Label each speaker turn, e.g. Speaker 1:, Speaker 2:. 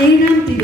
Speaker 1: tengan prioridad.